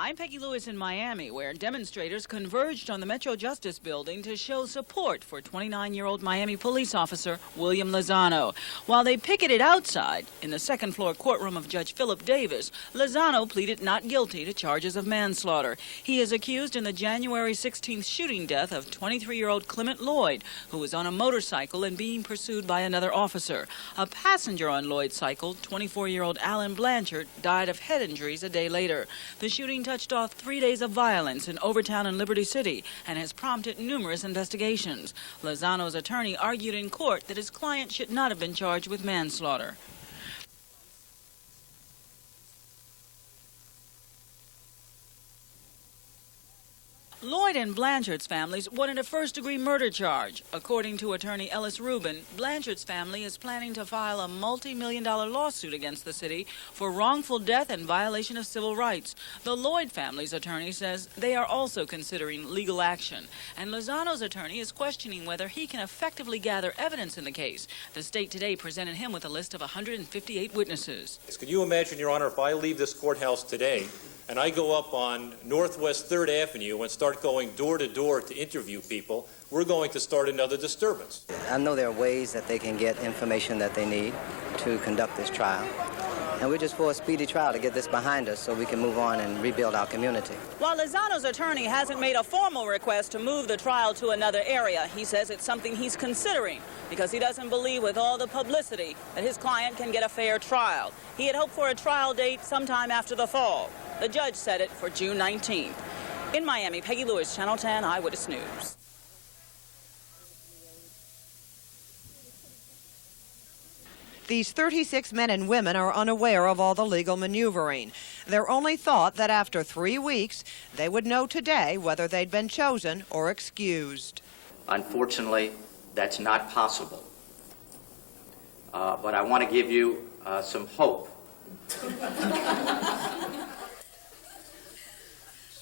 I'm Peggy Lewis in Miami, where demonstrators converged on the Metro Justice Building to show support for 29-year-old Miami police officer William Lozano. While they picketed outside in the second-floor courtroom of Judge Philip Davis, Lozano pleaded not guilty to charges of manslaughter. He is accused in the January 16th shooting death of 23-year-old Clement Lloyd, who was on a motorcycle and being pursued by another officer. A passenger on Lloyd's cycle, 24-year-old Alan Blanchard, died of head injuries a day later. The shooting touched off 3 days of violence in Overtown and Liberty City and has prompted numerous investigations. Lozano's attorney argued in court that his client should not have been charged with manslaughter. Lloyd and Blanchard's families wanted a first-degree murder charge. According to attorney Ellis Rubin, Blanchard's family is planning to file a multi-million-dollar lawsuit against the city for wrongful death and violation of civil rights. The Lloyd family's attorney says they are also considering legal action. And Lozano's attorney is questioning whether he can effectively gather evidence in the case. The state today presented him with a list of 158 witnesses. Can you imagine, Your Honor, if I leave this courthouse today and I go up on Northwest 3rd Avenue and start going door to door to interview people, we're going to start another disturbance. I know there are ways that they can get information that they need to conduct this trial. And we're just for a speedy trial to get this behind us so we can move on and rebuild our community. While Lozano's attorney hasn't made a formal request to move the trial to another area, he says it's something he's considering because he doesn't believe with all the publicity that his client can get a fair trial. He had hoped for a trial date sometime after the fall. The judge set it for June 19th. In Miami, Peggy Lewis, Channel 10 Eyewitness News. These 36 men and women are unaware of all the legal maneuvering. Their only thought that after 3 weeks, they would know today whether they'd been chosen or excused. Unfortunately, that's not possible. But I want to give you some hope.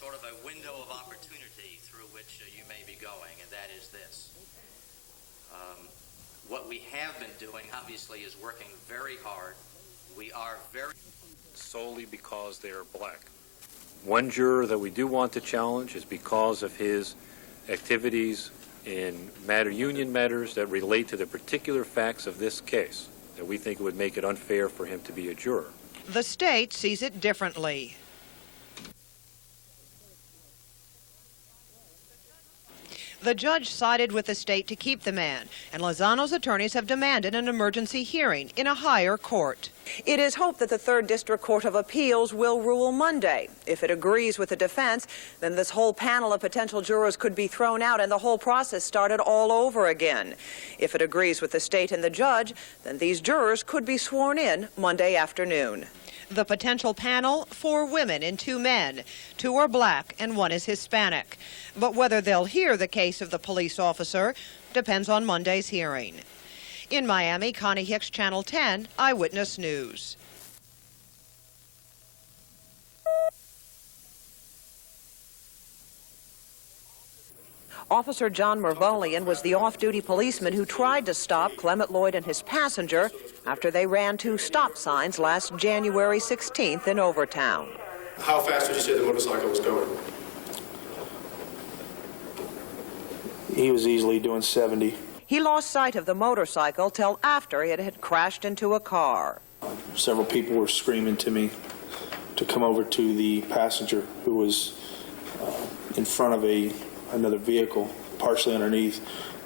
Sort of a window of opportunity through which you may be going, and that is this. What we have been doing, obviously, is working very hard. We are very... Solely because they are black. One juror that we do want to challenge is because of his activities in union matters that relate to the particular facts of this case, that we think it would make it unfair for him to be a juror. The state sees it differently. The judge sided with the state to keep the man, and Lozano's attorneys have demanded an emergency hearing in a higher court. It is hoped that the 3rd District Court of Appeals will rule Monday. If it agrees with the defense, then this whole panel of potential jurors could be thrown out and the whole process started all over again. If it agrees with the state and the judge, then these jurors could be sworn in Monday afternoon. The potential panel, 4 women and 2 men. 2 are black and 1 is Hispanic. But whether they'll hear the case of the police officer depends on Monday's hearing. In Miami, Connie Hicks, Channel 10 Eyewitness News. Officer John Mervolian was the off-duty policeman who tried to stop Clement Lloyd and his passenger after they ran 2 stop signs last January 16th in Overtown. How fast did you say the motorcycle was going? He was easily doing 70. He lost sight of the motorcycle till after it had crashed into a car. Several people were screaming to me to come over to the passenger who was in front of another vehicle, partially underneath.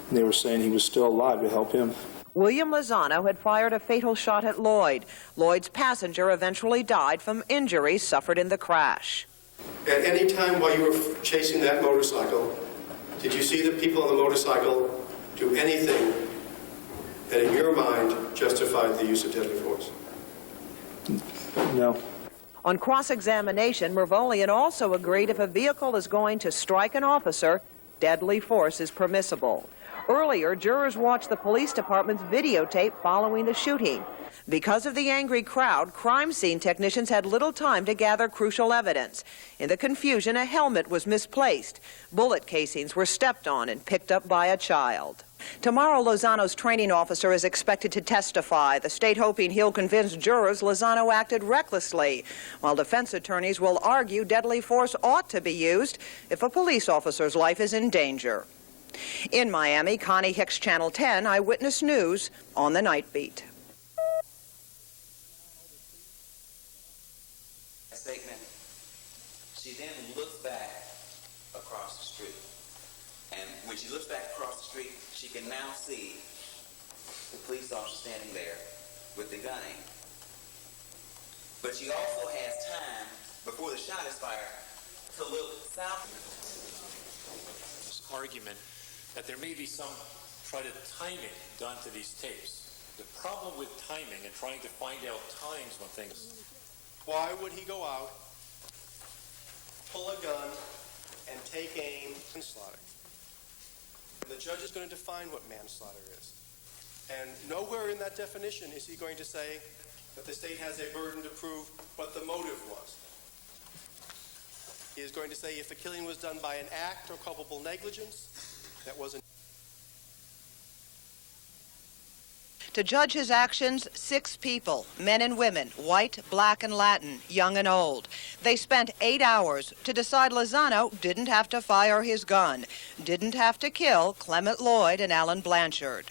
And they were saying he was still alive to help him. William Lozano had fired a fatal shot at Lloyd. Lloyd's passenger eventually died from injuries suffered in the crash. At any time while you were chasing that motorcycle, did you see the people on the motorcycle do anything that in your mind justified the use of deadly force? No. On cross-examination, Mervolian also agreed if a vehicle is going to strike an officer, deadly force is permissible. Earlier, jurors watched the police department's videotape following the shooting. Because of the angry crowd, crime scene technicians had little time to gather crucial evidence. In the confusion, a helmet was misplaced. Bullet casings were stepped on and picked up by a child. Tomorrow, Lozano's training officer is expected to testify, the state hoping he'll convince jurors Lozano acted recklessly, while defense attorneys will argue deadly force ought to be used if a police officer's life is in danger. In Miami, Connie Hicks, Channel 10, Eyewitness News on the Night Beat. Statement. She then looks back across the street, and when she looks back across the street, she can now see the police officer standing there with the gun aimed. But she also has time before the shot is fired to look south. This argument that there may be some try to timing done to these tapes. The problem with timing and trying to find out times when things. Why would he go out, pull a gun, and take aim? Manslaughter. The judge is going to define what manslaughter is. And nowhere in that definition is he going to say that the state has a burden to prove what the motive was. He is going to say if the killing was done by an act or culpable negligence, that wasn't. To judge his actions, 6 people, men and women, white, black, and Latin, young and old. They spent 8 hours to decide Lozano didn't have to fire his gun, didn't have to kill Clement Lloyd and Alan Blanchard.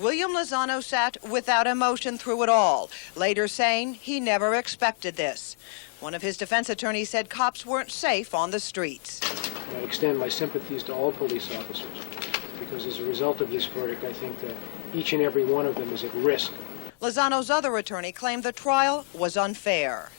William Lozano sat without emotion through it all, later saying he never expected this. One of his defense attorneys said cops weren't safe on the streets. I extend my sympathies to all police officers, because as a result of this verdict, I think that each and every one of them is at risk. Lozano's other attorney claimed the trial was unfair.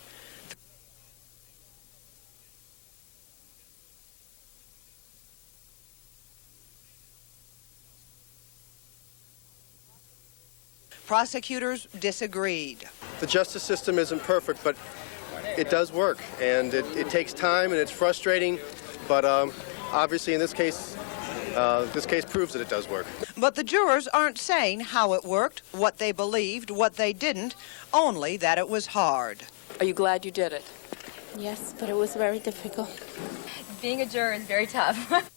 Prosecutors disagreed. The justice system isn't perfect, but it does work, and it takes time, and it's frustrating, but obviously in this case proves that it does work. But the jurors aren't saying how it worked, what they believed, what they didn't, only that it was hard. Are you glad you did it? Yes, but it was very difficult. Being a juror is very tough.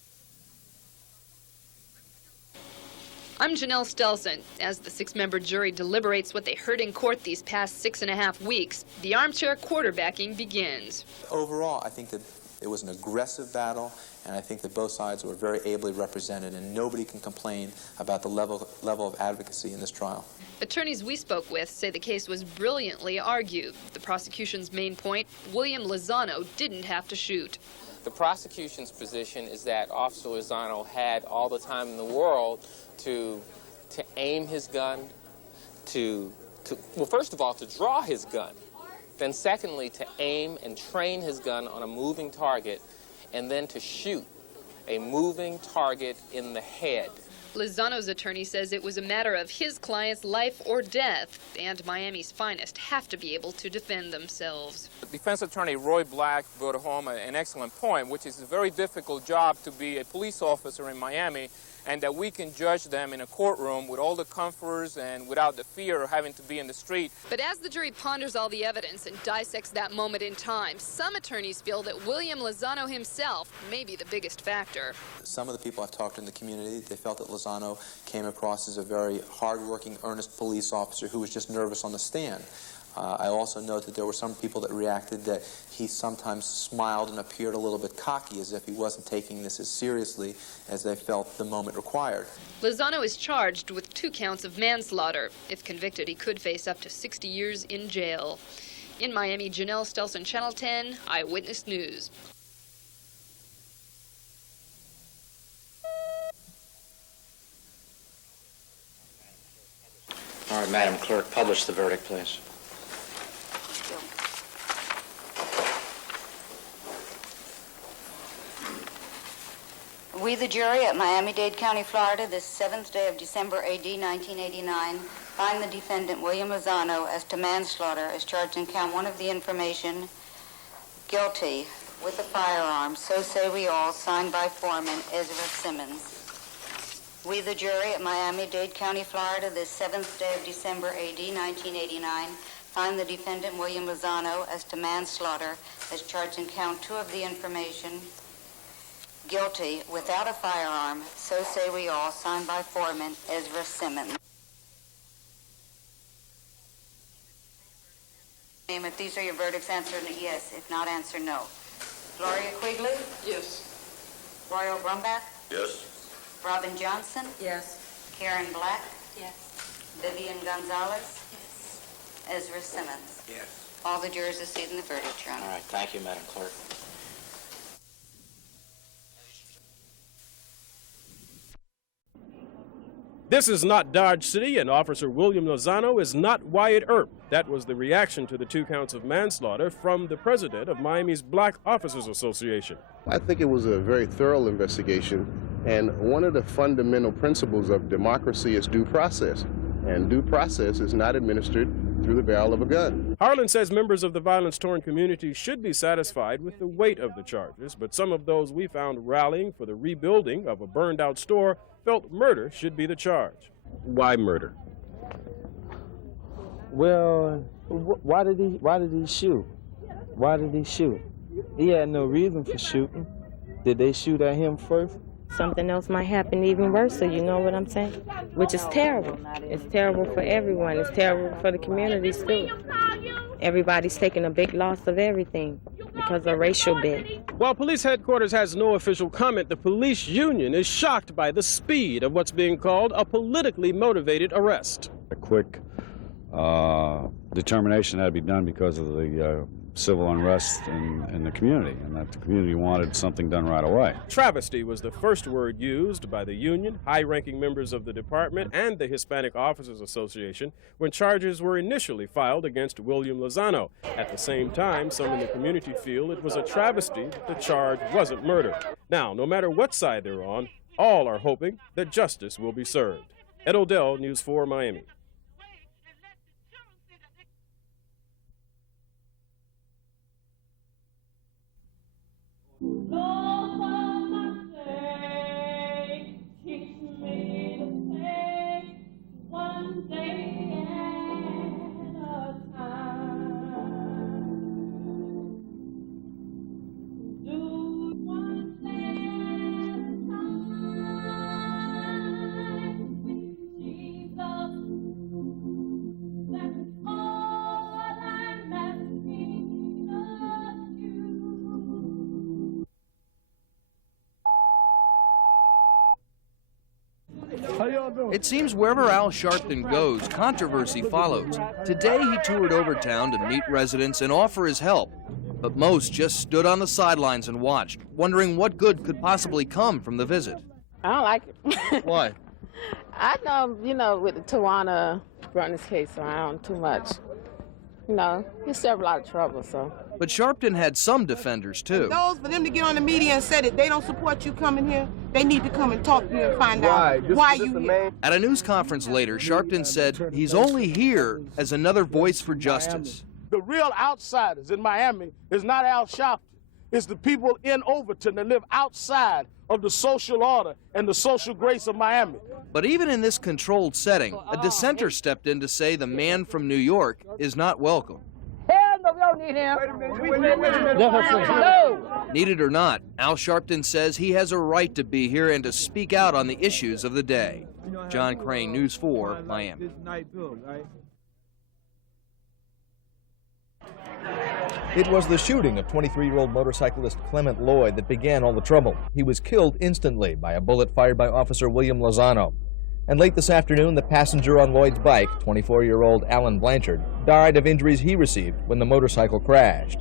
I'm Janelle Stelson. As the 6-member jury deliberates what they heard in court these past 6.5 weeks, the armchair quarterbacking begins. Overall, I think that it was an aggressive battle, and I think that both sides were very ably represented, and nobody can complain about the level of advocacy in this trial. Attorneys we spoke with say the case was brilliantly argued. The prosecution's main point, William Lozano didn't have to shoot. The prosecution's position is that Officer Lozano had all the time in the world to aim his gun, well, first of all, to draw his gun, then secondly, to aim and train his gun on a moving target, and then to shoot a moving target in the head. Lozano's attorney says it was a matter of his client's life or death, and Miami's finest have to be able to defend themselves. Defense attorney Roy Black brought home an excellent point, which is a very difficult job to be a police officer in Miami, and that we can judge them in a courtroom with all the comforts and without the fear of having to be in the street. But as the jury ponders all the evidence and dissects that moment in time, some attorneys feel that William Lozano himself may be the biggest factor. Some of the people I've talked to in the community, they felt that Lozano came across as a very hardworking, earnest police officer who was just nervous on the stand. I also note that there were some people that reacted that he sometimes smiled and appeared a little bit cocky, as if he wasn't taking this as seriously as they felt the moment required. Lozano is charged with 2 counts of manslaughter. If convicted, he could face up to 60 years in jail. In Miami, Janelle Stelson, Channel 10, Eyewitness News. All right, Madam Clerk, publish the verdict, please. We, the jury at Miami-Dade County, Florida, this 7th day of December, AD 1989, find the defendant, William Lozano, as to manslaughter, as charged in count 1 of the information, guilty with a firearm, so say we all, signed by foreman Ezra Simmons. We, the jury at Miami-Dade County, Florida, this 7th day of December, AD 1989, find the defendant, William Lozano, as to manslaughter, as charged in count 2 of the information, guilty without a firearm, so say we all, signed by foreman Ezra Simmons. If these are your verdicts, answer yes. If not, answer no. Gloria Quigley? Yes. Royal Brumbach? Yes. Robin Johnson? Yes. Karen Black? Yes. Vivian Gonzalez? Yes. Ezra Simmons? Yes. All the jurors accede in the verdict, Your Honor. All right, thank you, Madam Clerk. This is not Dodge City, and Officer William Lozano is not Wyatt Earp. That was the reaction to the 2 counts of manslaughter from the president of Miami's Black Officers Association. I think it was a very thorough investigation, and one of the fundamental principles of democracy is due process, and due process is not administered through the barrel of a gun. Harlan says members of the violence-torn community should be satisfied with the weight of the charges, but some of those we found rallying for the rebuilding of a burned-out store felt murder should be the charge. Why murder? Well, why did he shoot? Why did he shoot? He had no reason for shooting. Did they shoot at him first? Something else might happen even worse, so you know what I'm saying? Which is terrible. It's terrible for everyone. It's terrible for the communities, too. Everybody's taking a big loss of everything because of racial bit. While police headquarters has no official comment, the police union is shocked by the speed of what's being called a politically motivated arrest. A quick determination had to be done because of the civil unrest in the community, and that the community wanted something done right away. Travesty was the first word used by the union, high-ranking members of the department, and the Hispanic Officers Association when charges were initially filed against William Lozano. At the same time, some in the community feel it was a travesty that the charge wasn't murder. Now, no matter what side they're on, all are hoping that justice will be served. Ed Odell, News 4 Miami. It seems wherever Al Sharpton goes, controversy follows. Today he toured over town to meet residents and offer his help. But most just stood on the sidelines and watched, wondering what good could possibly come from the visit. I don't like it. Why? I know, with the Tawana brought this case around too much. He's served a lot of trouble, so. But Sharpton had some defenders, too. Those for them to get on the media and say that they don't support you coming here, they need to come and talk to you and find out why you here. At a news conference later, Sharpton said he's only here as another voice for justice. The real outsiders in Miami is not Al Sharpton. It's the people in Overton that live outside of the social order and the social grace of Miami. But even in this controlled setting, a dissenter stepped in to say the man from New York is not welcome. Hell no, we don't need him. No. Needed or not, Al Sharpton says he has a right to be here and to speak out on the issues of the day. John Crane, News 4, Miami. It was the shooting of 23-year-old motorcyclist Clement Lloyd that began all the trouble. He was killed instantly by a bullet fired by Officer William Lozano. And late this afternoon, the passenger on Lloyd's bike, 24-year-old Alan Blanchard, died of injuries he received when the motorcycle crashed.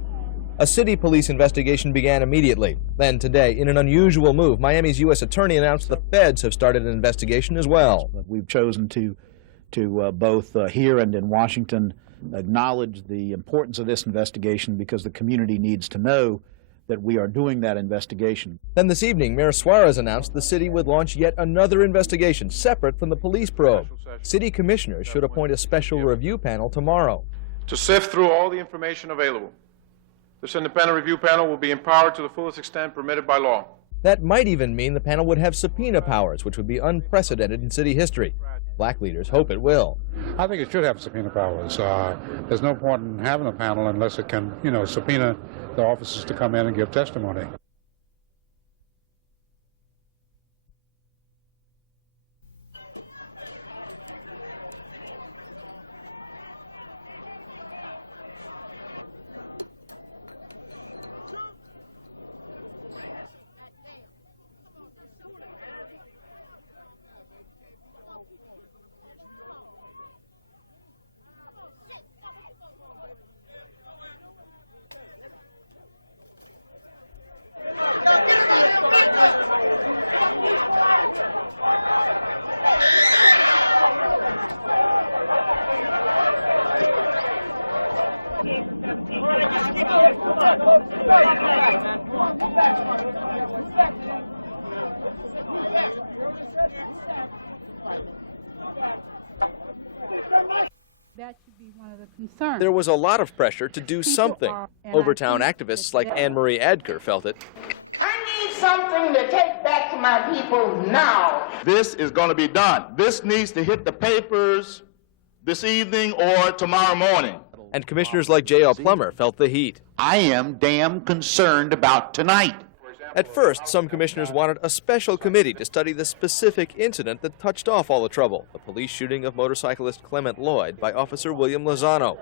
A city police investigation began immediately. Then today, in an unusual move, Miami's U.S. attorney announced the feds have started an investigation as well. We've chosen to both here and in Washington acknowledge the importance of this investigation because the community needs to know that we are doing that investigation. Then this evening, Mayor Suarez announced the city would launch yet another investigation separate from the police probe. City commissioners should appoint a special review panel tomorrow to sift through all the information available. This independent review panel will be empowered to the fullest extent permitted by law. That might even mean the panel would have subpoena powers, which would be unprecedented in city history. Black leaders hope it will. I think it should have subpoena powers. There's no point in having a panel unless it can, subpoena the officers to come in and give testimony. That should be one of the concerns. There was a lot of pressure to do something. Overtown activists like Anne-Marie Adker felt it. I need something to take back to my people now. This is going to be done. This needs to hit the papers this evening or tomorrow morning. And commissioners like J.L. Plummer felt the heat. I am damn concerned about tonight. At first, some commissioners wanted a special committee to study the specific incident that touched off all the trouble, the police shooting of motorcyclist Clement Lloyd by Officer William Lozano.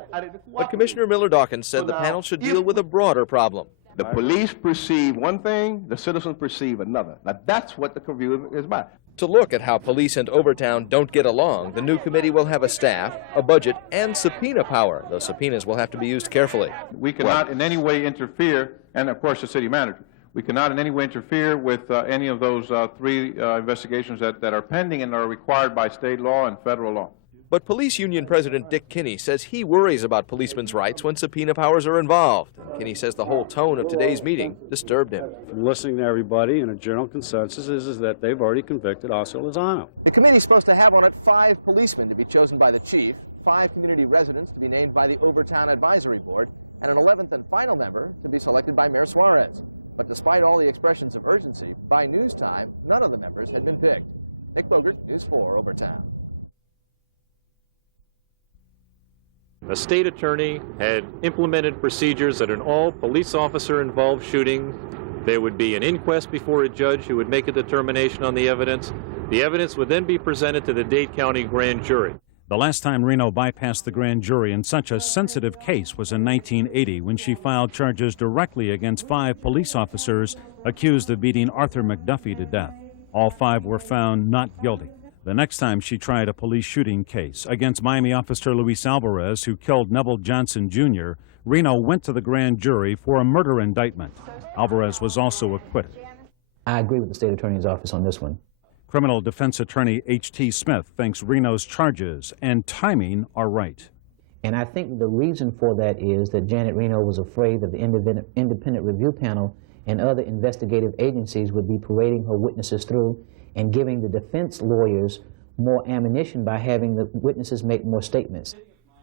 But Commissioner Miller Dawkins said the panel should deal with a broader problem. The police perceive one thing, the citizens perceive another. Now that's what the review is about. To look at how police and Overtown don't get along, the new committee will have a staff, a budget, and subpoena power. Those subpoenas will have to be used carefully. We cannot in any way interfere, and of course the city manager, we cannot in any way interfere with any of those three investigations that are pending and are required by state law and federal law. But Police Union President Dick Kinney says he worries about policemen's rights when subpoena powers are involved. Kinney says the whole tone of today's meeting disturbed him. From listening to everybody, and a general consensus is that they've already convicted Officer Lozano. The committee's supposed to have on it 5 policemen to be chosen by the chief, 5 community residents to be named by the Overtown Advisory Board, and an 11th and final member to be selected by Mayor Suarez. But despite all the expressions of urgency, by news time, none of the members had been picked. Nick Bogert, News 4, Overtown. A state attorney had implemented procedures that in all police officer involved shooting, there would be an inquest before a judge who would make a determination on the evidence. The evidence would then be presented to the Dade County grand jury. The last time Reno bypassed the grand jury in such a sensitive case was in 1980 when she filed charges directly against 5 police officers accused of beating Arthur McDuffie to death. All 5 were found not guilty. The next time she tried a police shooting case against Miami officer Luis Alvarez, who killed Neville Johnson Jr., Reno went to the grand jury for a murder indictment. Alvarez was also acquitted. I agree with the state attorney's office on this one. Criminal defense attorney H.T. Smith thinks Reno's charges and timing are right. And I think the reason for that is that Janet Reno was afraid that the independent review panel and other investigative agencies would be parading her witnesses through and giving the defense lawyers more ammunition by having the witnesses make more statements.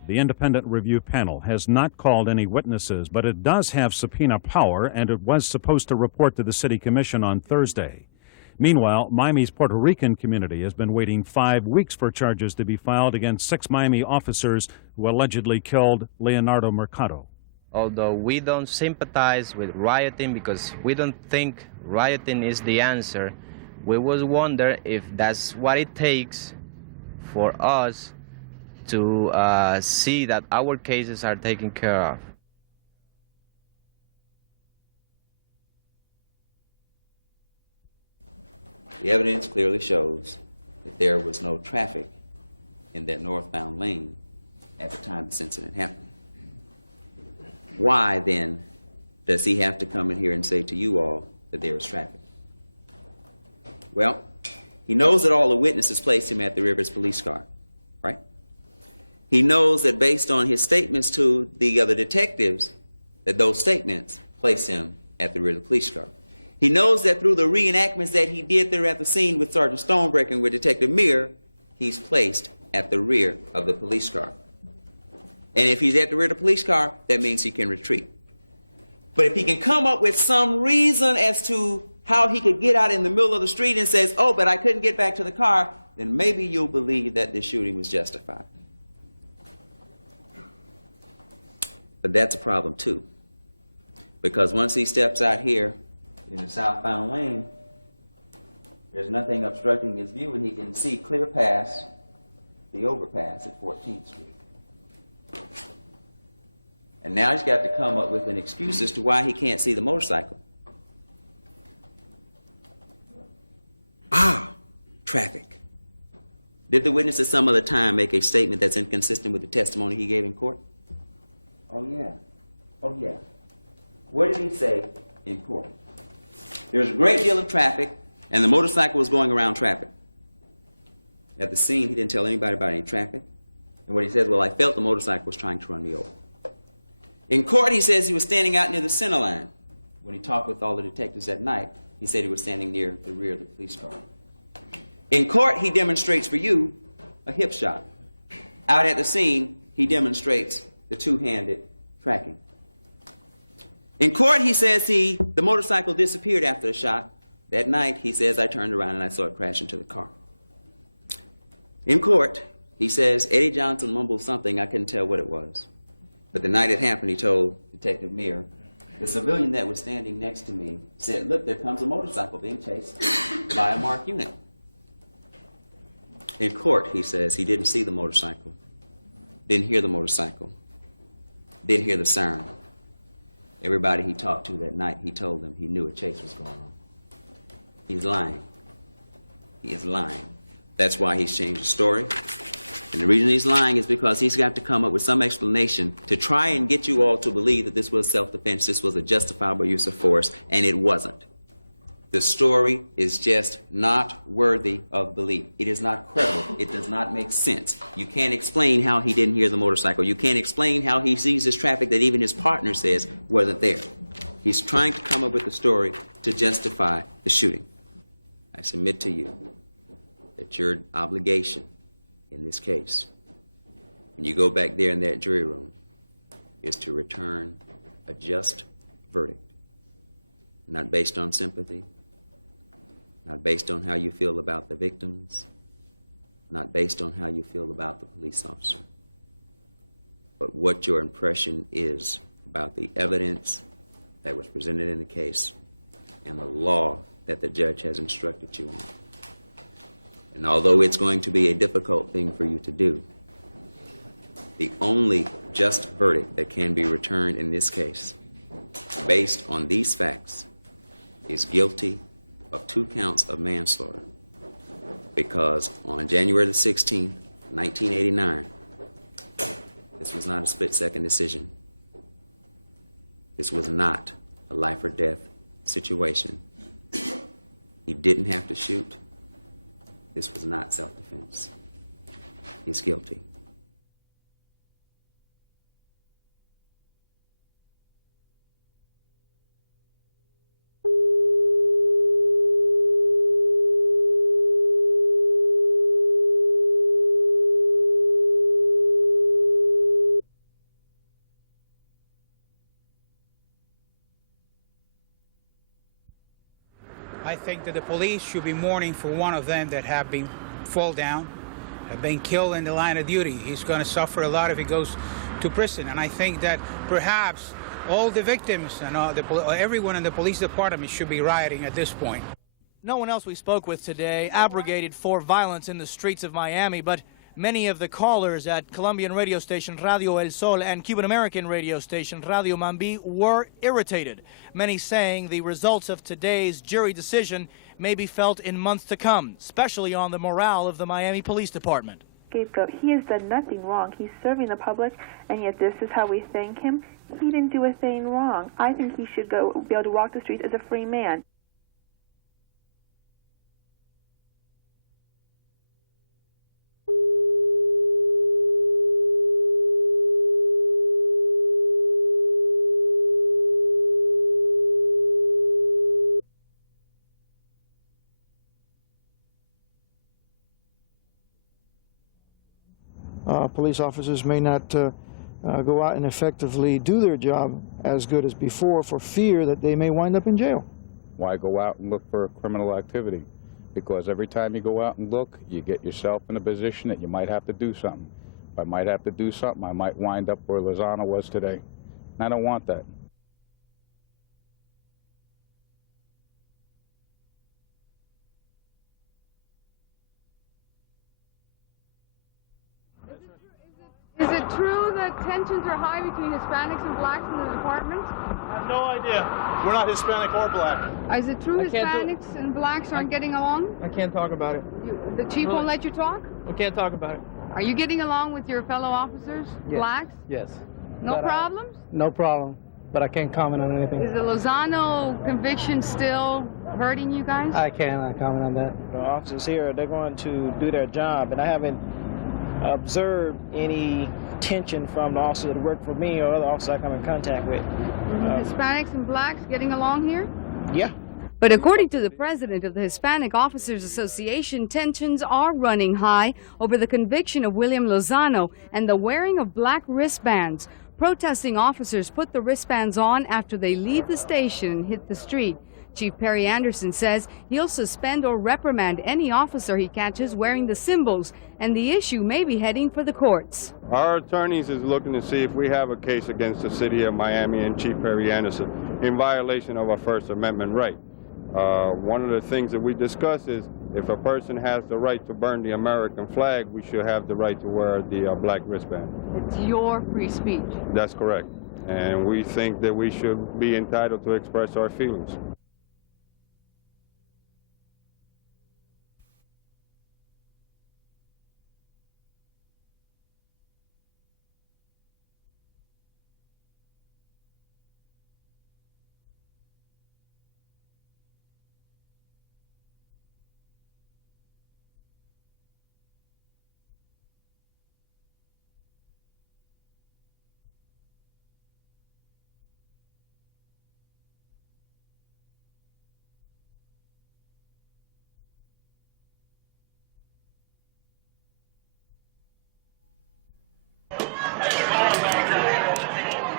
The independent review panel has not called any witnesses, but it does have subpoena power, and it was supposed to report to the city commission on Thursday. Meanwhile, Miami's Puerto Rican community has been waiting 5 weeks for charges to be filed against 6 Miami officers who allegedly killed Leonardo Mercado. Although we don't sympathize with rioting because we don't think rioting is the answer, we would wonder if that's what it takes for us to see that our cases are taken care of. The evidence clearly shows that there was no traffic in that northbound lane at the time this incident happened. Why, then, does he have to come in here and say to you all that there was traffic? Well, he knows that all the witnesses placed him at the Rivers police car, right? He knows that based on his statements to the other detectives, that those statements place him at the rear of the police car. He knows that through the reenactments that he did there at the scene with Sergeant Stonebreaker and with Detective Muir, he's placed at the rear of the police car. And if he's at the rear of the police car, that means he can retreat. But if he can come up with some reason as to how he could get out in the middle of the street and says, oh, but I couldn't get back to the car, then maybe you'll believe that the shooting was justified. But that's a problem, too. Because once he steps out here in the southbound lane, there's nothing obstructing his view, and he can see clear past the overpass at 14th Street. And now he's got to come up with an excuse as to why he can't see the motorcycle. Traffic. Did the witness at some other time make a statement that's inconsistent with the testimony he gave in court? Oh, yeah. Oh, yeah. What did he say in court? There's a great deal of traffic, and the motorcycle was going around traffic. At the scene, he didn't tell anybody about any traffic. And what he said, well, I felt the motorcycle was trying to run me over. In court, he says he was standing out near the center line. When he talked with all the detectives at night, he said he was standing near the rear of the police car. In court, he demonstrates for you a hip shot. Out at the scene, he demonstrates the two-handed tracking. In court, he says the motorcycle disappeared after the shot. That night, he says, I turned around and I saw it crash into the car. In court, he says, Eddie Johnson mumbled something, I couldn't tell what it was. But the night it happened, he told Detective Muir, the civilian that was standing next to me said, look, there comes a motorcycle being chased. And I mark you now. In court, he says, he didn't see the motorcycle, didn't hear the motorcycle, didn't hear the siren. Everybody he talked to that night, he told them he knew a chase was going on. He's lying. He's lying. That's why he's changed the story. And the reason he's lying is because he's got to come up with some explanation to try and get you all to believe that this was self-defense, this was a justifiable use of force, and it wasn't. The story is just not worthy of belief. It is not credible. It does not make sense. You can't explain how he didn't hear the motorcycle. You can't explain how he sees this traffic that even his partner says wasn't there. He's trying to come up with a story to justify the shooting. I submit to you that your obligation in this case, when you go back there in that jury room, is to return a just verdict, not based on sympathy, not based on how you feel about the victims, not based on how you feel about the police officer, but what your impression is about the evidence that was presented in the case and the law that the judge has instructed you on. And although it's going to be a difficult thing for you to do, the only just verdict that can be returned in this case, based on these facts, is guilty of 2 counts of manslaughter, because on January the 16th, 1989, this was not a split-second decision. This was not a life or death situation. He didn't have to shoot. This was not self-defense. He's guilty. I think that the police should be mourning for one of them that have been fall down, have been killed in the line of duty. He's going to suffer a lot if he goes to prison. And I think that perhaps all the victims and everyone in the police department should be rioting at this point. No one else we spoke with today abrogated for violence in the streets of Miami, but many of the callers at Colombian radio station Radio El Sol and Cuban-American radio station Radio Mambi were irritated, many saying the results of today's jury decision may be felt in months to come, especially on the morale of the Miami Police Department. Scapegoat. He has done nothing wrong. He's serving the public, and yet this is how we thank him. He didn't do a thing wrong. I think he should be able to walk the streets as a free man. police officers may not go out and effectively do their job as good as before for fear that they may wind up in jail. Why go out and look for criminal activity? Because every time you go out and look, you get yourself in a position that you might have to do something. If I might have to do something, I might wind up where Lozano was today. And I don't want that. Is it true that tensions are high between Hispanics and blacks in the department? I have no idea. We're not Hispanic or black. Is it true Hispanics and blacks aren't getting along? I can't talk about it. The chief won't let you talk? I can't talk about it. Are you getting along with your fellow officers, blacks? Yes. No problems? No problem, but I can't comment on anything. Is the Lozano conviction still hurting you guys? I cannot comment on that. The officers here, they're going to do their job, and I haven't observed any tension from the officers that work for me or other officers I come in contact with. Hispanics and blacks getting along here? Yeah. But according to the president of the Hispanic Officers Association, tensions are running high over the conviction of William Lozano and the wearing of black wristbands. Protesting officers put the wristbands on after they leave the station and hit the street. Chief Perry Anderson says he'll suspend or reprimand any officer he catches wearing the symbols, and the issue may be heading for the courts. Our attorneys is looking to see if we have a case against the city of Miami and Chief Perry Anderson in violation of our First Amendment right. One of the things that we discuss is if a person has the right to burn the American flag, we should have the right to wear the black wristband. It's your free speech. That's correct. And we think that we should be entitled to express our feelings.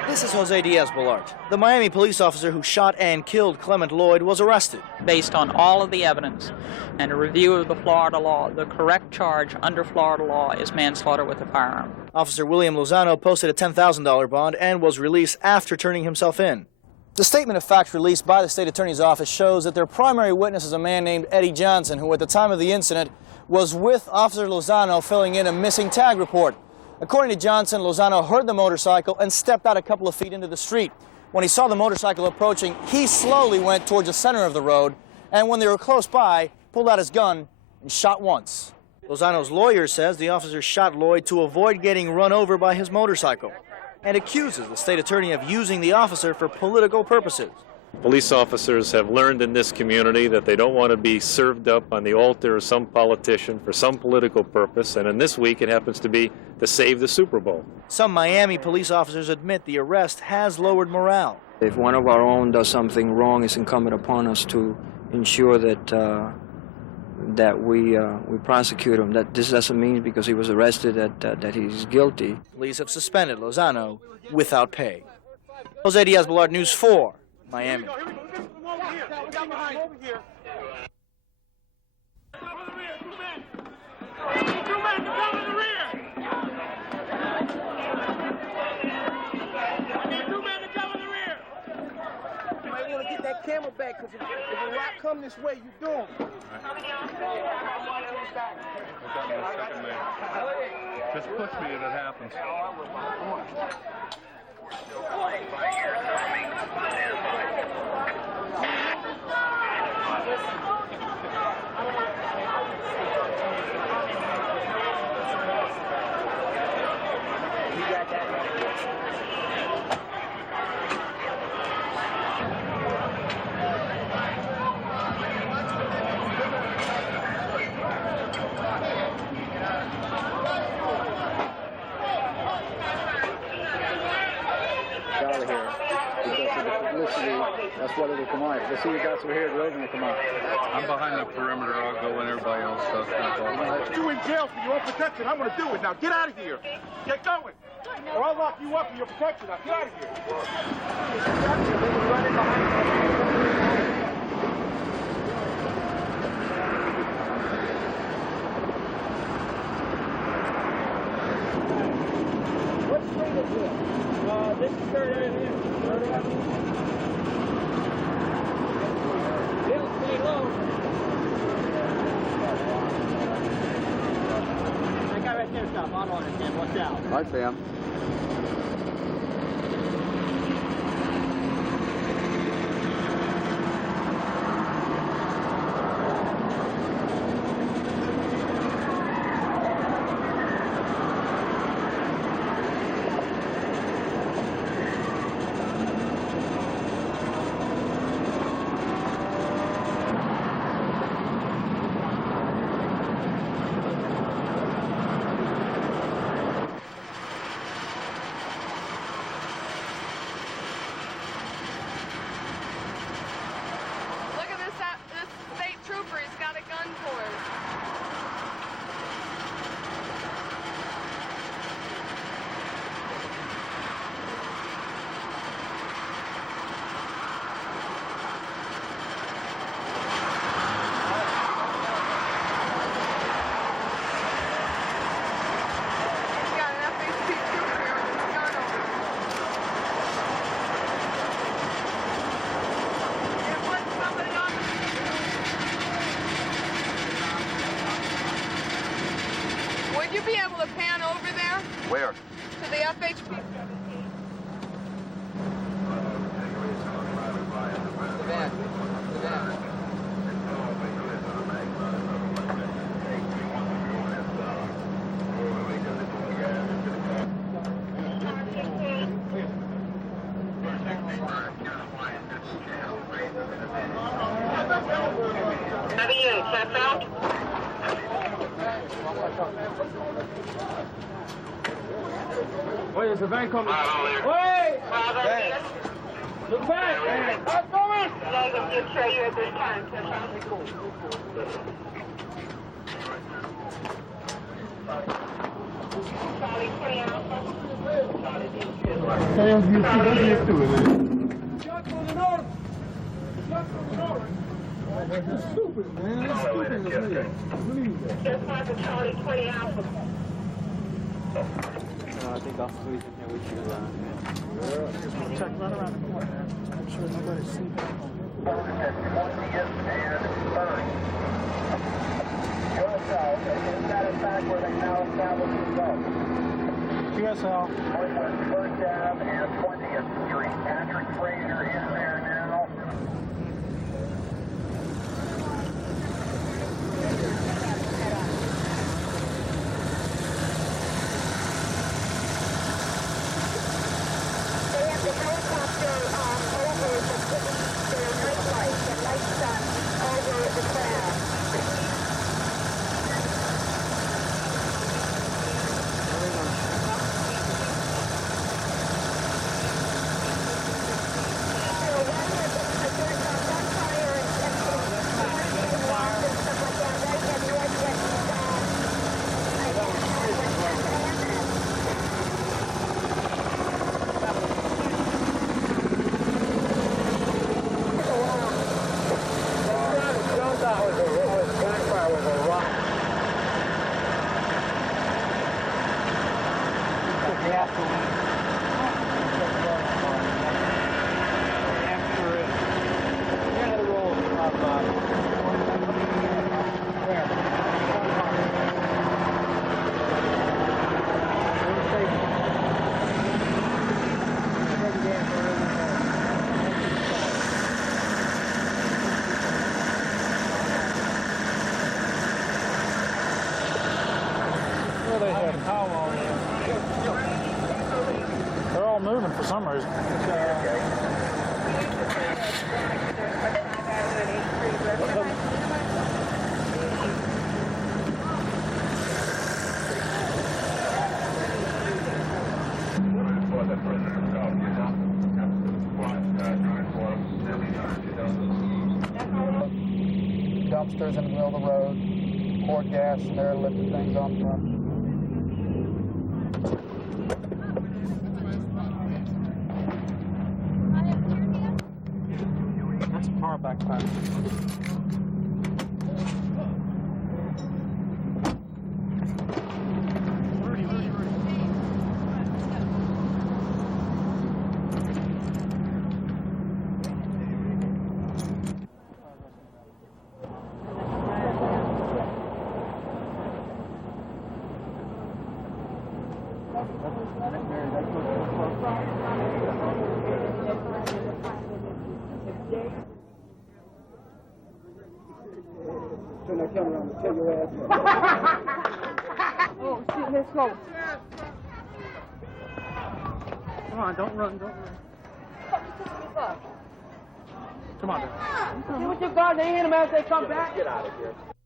This is Jose Diaz-Balart. The Miami police officer who shot and killed Clement Lloyd was arrested. Based on all of the evidence and a review of the Florida law, the correct charge under Florida law is manslaughter with a firearm. Officer William Lozano posted a $10,000 bond and was released after turning himself in. The statement of facts released by the state attorney's office shows that their primary witness is a man named Eddie Johnson, who at the time of the incident was with Officer Lozano filling in a missing tag report. According to Johnson, Lozano heard the motorcycle and stepped out a couple of feet into the street. When he saw the motorcycle approaching, he slowly went towards the center of the road, and when they were close by, pulled out his gun and shot once. Lozano's lawyer says the officer shot Lloyd to avoid getting run over by his motorcycle and accuses the state attorney of using the officer for political purposes. Police officers have learned in this community that they don't want to be served up on the altar of some politician for some political purpose, and in this week it happens to be to save the Super Bowl. Some Miami police officers admit the arrest has lowered morale. If one of our own does something wrong, it's incumbent upon us to ensure that that we prosecute him. That this doesn't mean because he was arrested that he's guilty. Police have suspended Lozano without pay. Jose Diaz-Balart, News 4, Miami. Get that camera back, because if a rock come this way, you do him. Just push me if it happens. That's what it'll come out. If they see you guys over here, the road will come out. I'm behind the perimeter. I'll go when everybody else does. You in jail for your own protection. I'm going to do it. Now, get out of here. Get going. Or I'll lock you up for your protection. Now, get out of here. What street is this? This is 3rd Avenue. 3rd Avenue. It'll stay low. That guy right there, stop. I'm on it, man. Watch out. Hi, Sam. Look at this state trooper. He's got a gun for him. He's got an FHP trooper here with his gun over him. They're putting somebody on the Would you be able to pan over there Where? to the FHP? How do you check out? Wait, there's a van coming. Wait! Look back! I'm coming! Let them get show you at this time. Charlie 20 Alpha. Shut for the north! Shut for the north! That's stupid, man. That's stupid as hell. Just like a Charlie 20 Alpha. I think I'll squeeze in here with you. Check right around the corner. I'm sure nobody's sleeping. PSL. First Ave and 20th Street. Patrick Fraser is there now. They have the helicopter over the night lights, the lights over the crowd. They're all moving for some reason. Dumpsters in the middle of the road, more gas in there, let the things on front. That's a car backpack. Turn that camera around and tell your ass. Oh, shit, let's go. Come on, don't run. Come on, See what you got, they hit him as they come back. Get out of here.